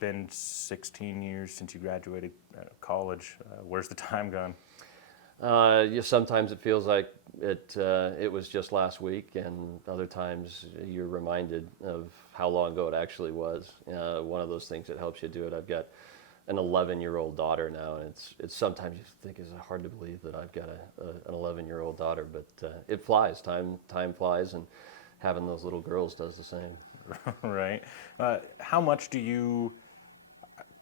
been 16 years since you graduated college. Where's the time gone? Sometimes it feels like it was just last week, and other times you're reminded of how long ago it actually was. One of those things that helps you do it. I've got an 11-year-old daughter now, and it's sometimes you think it's hard to believe that I've got an 11-year-old daughter, but it flies. Time flies, and having those little girls does the same. Right. How much do you?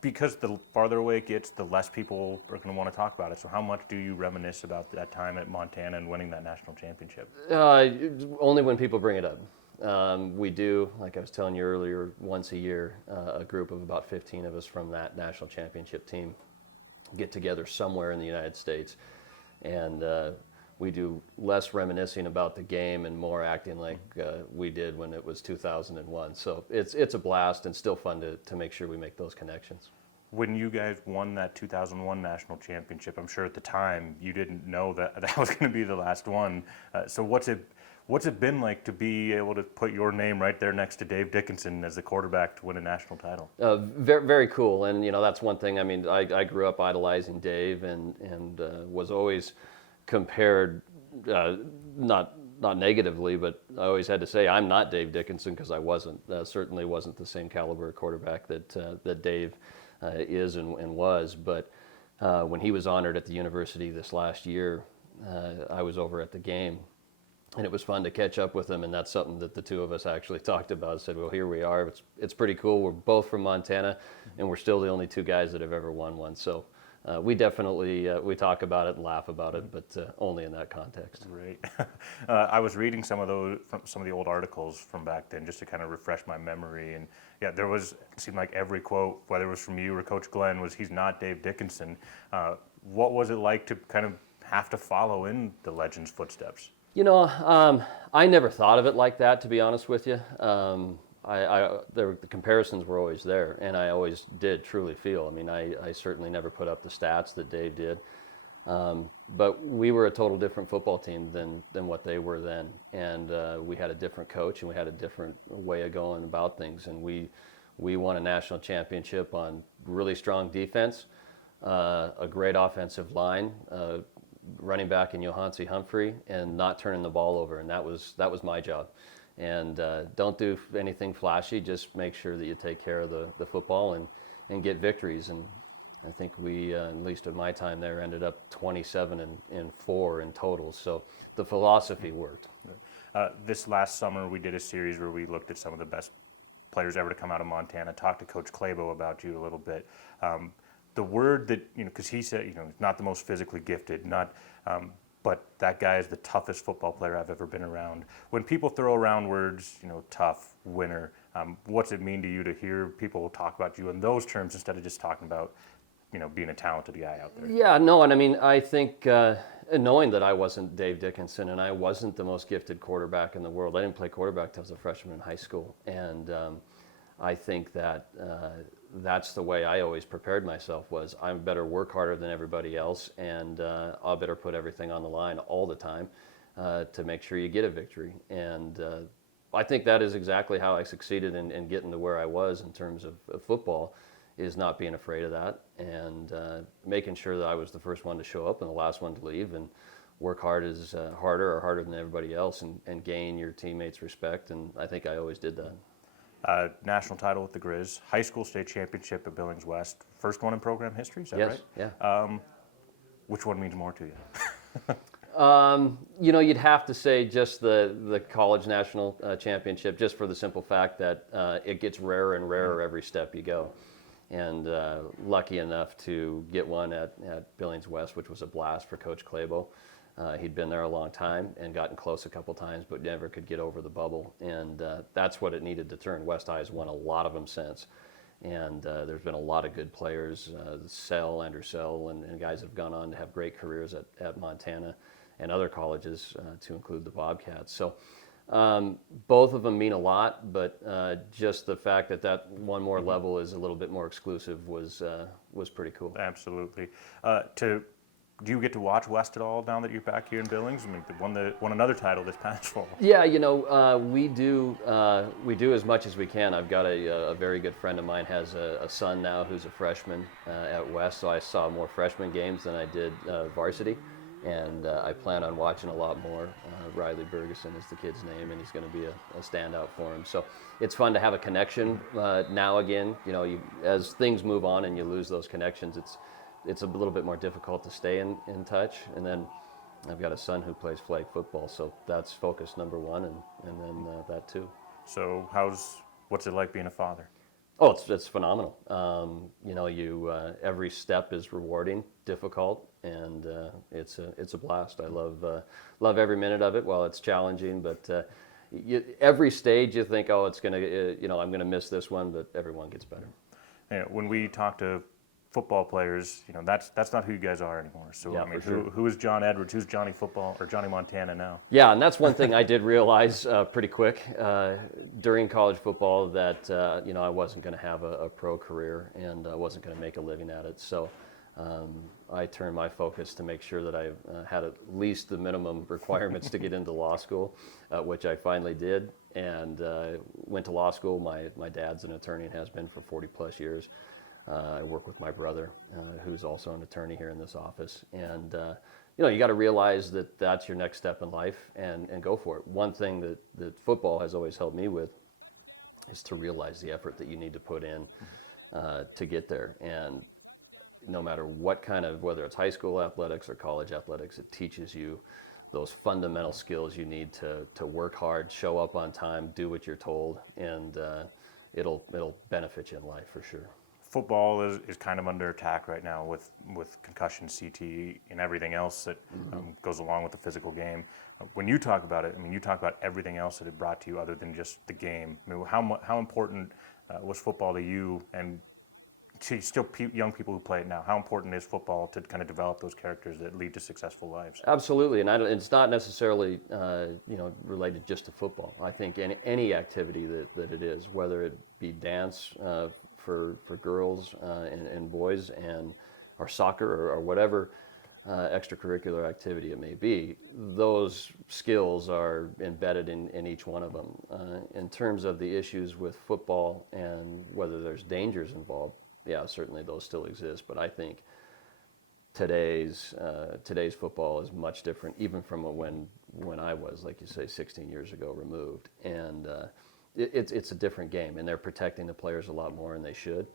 Because the farther away it gets, the less people are going to want to talk about it. So how much do you reminisce about that time at Montana and winning that national championship? Only when people bring it up. We do, like I was telling you earlier, once a year, a group of about 15 of us from that national championship team get together somewhere in the United States. And we do less reminiscing about the game and more acting like we did when it was 2001. So it's a blast and still fun to make sure we make those connections. When you guys won that 2001 national championship, I'm sure at the time you didn't know that that was going to be the last one. So what's it been like to be able to put your name right there next to Dave Dickinson as the quarterback to win a national title? Very, very cool. And, that's one thing. I mean, I grew up idolizing Dave and was always compared, not negatively, but I always had to say I'm not Dave Dickinson because I wasn't. Certainly wasn't the same caliber quarterback that Dave is and was. But when he was honored at the university this last year, I was over at the game. And it was fun to catch up with him, and that's something that the two of us actually talked about. Said, well, here we are. It's pretty cool. We're both from Montana, and we're still the only two guys that have ever won one. So we definitely we talk about it and laugh about it, but only in that context. Right. I was reading some of the old articles from back then just to kind of refresh my memory, and yeah, it seemed like every quote, whether it was from you or Coach Glenn, was he's not Dave Dickinson. What was it like to kind of have to follow in the legend's footsteps? I never thought of it like that, to be honest with you. The comparisons were always there, and I always did truly feel. I mean, I certainly never put up the stats that Dave did, but we were a total different football team than what they were then, and we had a different coach, and we had a different way of going about things, and we won a national championship on really strong defense, a great offensive line, running back in Johansi Humphrey, and not turning the ball over, and that was my job. And don't do anything flashy, just make sure that you take care of the football and get victories. And I think we, at least at my time there, ended up 27-4 in total. So the philosophy worked. This last summer we did a series where we looked at some of the best players ever to come out of Montana, talked to Coach Clabo about you a little bit. The word that, because he said, he's not the most physically gifted, but that guy is the toughest football player I've ever been around. When people throw around words, tough, winner, what's it mean to you to hear people talk about you in those terms instead of just talking about, being a talented guy out there? Yeah, no, and I mean, I think knowing that I wasn't Dave Dickinson and I wasn't the most gifted quarterback in the world, I didn't play quarterback till I was a freshman in high school, and I think that that's the way I always prepared myself was I better work harder than everybody else, and I better put everything on the line all the time to make sure you get a victory. And I think that is exactly how I succeeded in getting to where I was in terms of football, is not being afraid of that and making sure that I was the first one to show up and the last one to leave, and work hard is harder than everybody else, and gain your teammates' respect. And I think I always did that. National title with the Grizz, high school state championship at Billings West, first one in program history, is that yes, right? Yeah. Which one means more to you? You'd have to say just the college national championship, just for the simple fact that it gets rarer and rarer every step you go. And lucky enough to get one at Billings West, which was a blast for Coach Clabo. He'd been there a long time and gotten close a couple times, but never could get over the bubble. And that's what it needed to turn. West High has won a lot of them since. And there's been a lot of good players, Andrew Sell, and guys that have gone on to have great careers at Montana and other colleges, to include the Bobcats. So both of them mean a lot, but just the fact that one more level is a little bit more exclusive was pretty cool. Absolutely. Do you get to watch West at all now that you're back here in Billings? I mean, they won another title this past fall. Yeah, we do as much as we can. I've got a very good friend of mine has a son now who's a freshman at West, so I saw more freshman games than I did varsity, and I plan on watching a lot more. Riley Bergeson is the kid's name, and he's going to be a standout for him. So it's fun to have a connection now again. As things move on and you lose those connections, it's a little bit more difficult to stay in touch. And then I've got a son who plays flag football, so that's focus number one, and then that too. So what's it like being a father? Oh, it's phenomenal. Every step is rewarding, difficult, and it's a blast. I love every minute of it. While it's challenging, but every stage you think, oh, it's gonna, I'm gonna miss this one, but everyone gets better. Yeah, when we talk to football players, that's not who you guys are anymore. So Yeah, I mean, for sure. who is John Edwards? Who's Johnny Football or Johnny Montana now? Yeah, and that's one thing I did realize pretty quick during college football that I wasn't going to have a pro career and I wasn't going to make a living at it. So I turned my focus to make sure that I had at least the minimum requirements to get into law school, which I finally did, and went to law school. My dad's an attorney and has been for 40 plus years. I work with my brother, who's also an attorney here in this office. And, you got to realize that that's your next step in life and go for it. One thing that football has always helped me with is to realize the effort that you need to put in to get there. And no matter what whether it's high school athletics or college athletics, it teaches you those fundamental skills you need to work hard, show up on time, do what you're told, and it'll benefit you in life for sure. Football is kind of under attack right now with concussion, CTE, and everything else that goes along with the physical game. When you talk about it, I mean, you talk about everything else that it brought to you other than just the game. I mean, how important was football to you, and to still young people who play it now? How important is football to kind of develop those characters that lead to successful lives? Absolutely, and it's not necessarily related just to football. I think any activity that it is, whether it be dance for girls and boys, or soccer or whatever extracurricular activity it may be, those skills are embedded in each one of them. In terms of the issues with football and whether there's dangers involved, yeah, certainly those still exist, but I think today's football is much different, even from when I was, like you say, 16 years ago removed, and it's a different game, and they're protecting the players a lot more, and they should.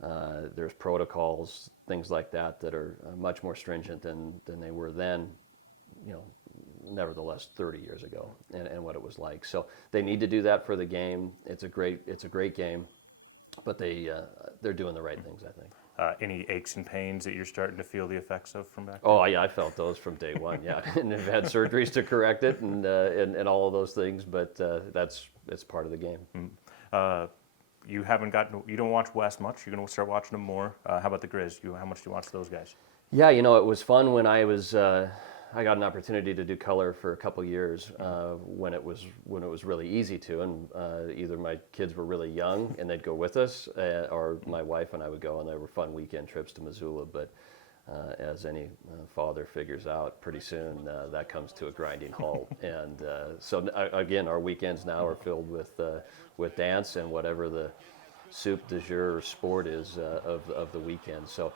There's protocols, things like that are much more stringent than they were then, nevertheless 30 years ago, and what it was like. So they need to do that for the game. It's a great game, but they're doing the right things, I think. Any aches and pains that you're starting to feel the effects of from back then? Oh yeah, I felt those from day one. Yeah, and I've had surgeries to correct it, and all of those things. But it's part of the game. You don't watch West much. You're going to start watching them more. How about the Grizz? How much do you watch those guys? Yeah, it was fun when I got an opportunity to do color for a couple years when it was really easy to, and either my kids were really young and they'd go with us, or my wife and I would go, and they were fun weekend trips to Missoula. But as any father figures out, pretty soon that comes to a grinding halt. And so again, our weekends now are filled with dance and whatever the soup du jour sport is of the weekend. So.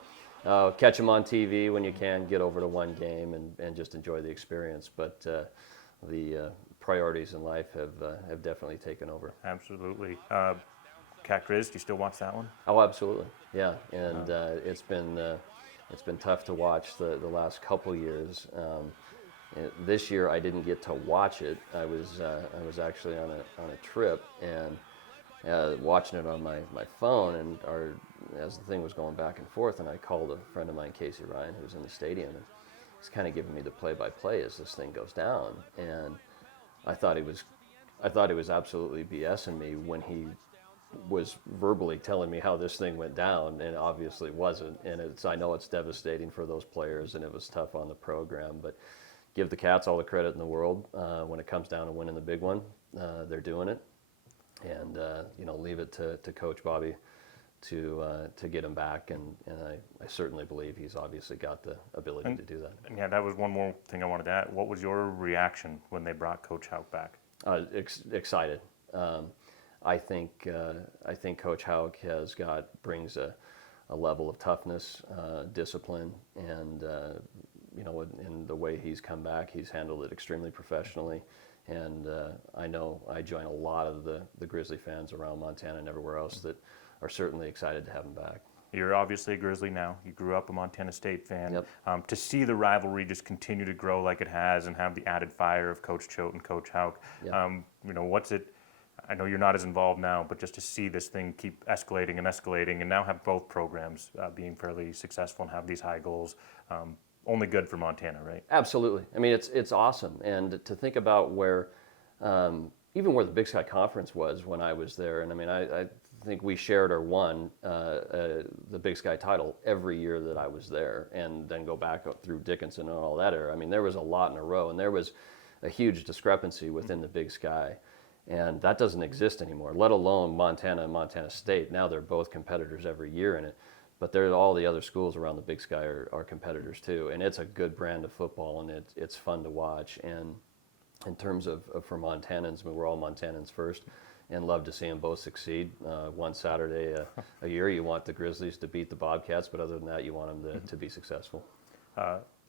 Catch them on TV when you can, get over to one game and just enjoy the experience. But the priorities in life have definitely taken over. Absolutely. Cat Grizz, do you still watch that one? Oh, absolutely. Yeah, and it's been tough to watch the last couple years. This year I didn't get to watch it. I was actually on a trip and watching it on my phone, and as the thing was going back and forth, and I called a friend of mine, Casey Ryan, who's in the stadium, and he's kind of giving me the play-by-play as this thing goes down. And I thought he was absolutely BSing me when he was verbally telling me how this thing went down, and it obviously wasn't. And I know it's devastating for those players, and it was tough on the program, but give the Cats all the credit in the world when it comes down to winning the big one. They're doing it. And leave it to Coach Bobby to get him back, and I certainly believe he's obviously got the ability to do that. And yeah, that was one more thing I wanted to add. What was your reaction when they brought Coach Hauk back? Excited. I think Coach Hauk brings a level of toughness, discipline, and in the way he's come back, he's handled it extremely professionally. And I know I join a lot of the Grizzly fans around Montana and everywhere else that are certainly excited to have him back. You're obviously a Grizzly now. You grew up a Montana State fan. Yep. To see the rivalry just continue to grow like it has and have the added fire of Coach Choate and Coach Hauk, Yep. What's it? I know you're not as involved now, but just to see this thing keep escalating and now have both programs being fairly successful and have these high goals, only good for Montana, right? Absolutely. I mean, it's awesome. And to think about even where the Big Sky Conference was when I was there, and I mean, I think we shared or won the Big Sky title every year that I was there, and then go back up through Dickinson and all that era. I mean, there was a lot in a row, and there was a huge discrepancy within the Big Sky. And that doesn't exist anymore, let alone Montana and Montana State. Now they're both competitors every year in it. But all the other schools around the Big Sky are competitors too. And it's a good brand of football, and it's fun to watch. And in terms of for Montanans, I mean, we're all Montanans first, and love to see them both succeed. One Saturday a year, you want the Grizzlies to beat the Bobcats, but other than that, you want them to be successful.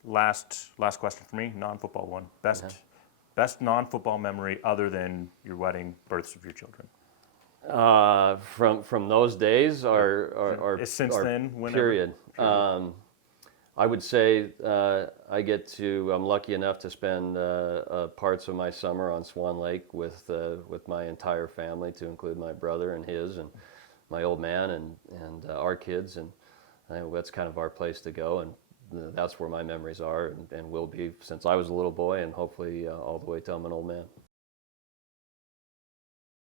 Last question for me, non-football one. Best non-football memory other than your wedding, births of your children? From those days or since then, whenever. Period. I would say I'm lucky enough to spend parts of my summer on Swan Lake with my entire family, to include my brother and his and my old man and our kids, and that's kind of our place to go, and that's where my memories are and will be since I was a little boy, and hopefully all the way till I'm an old man.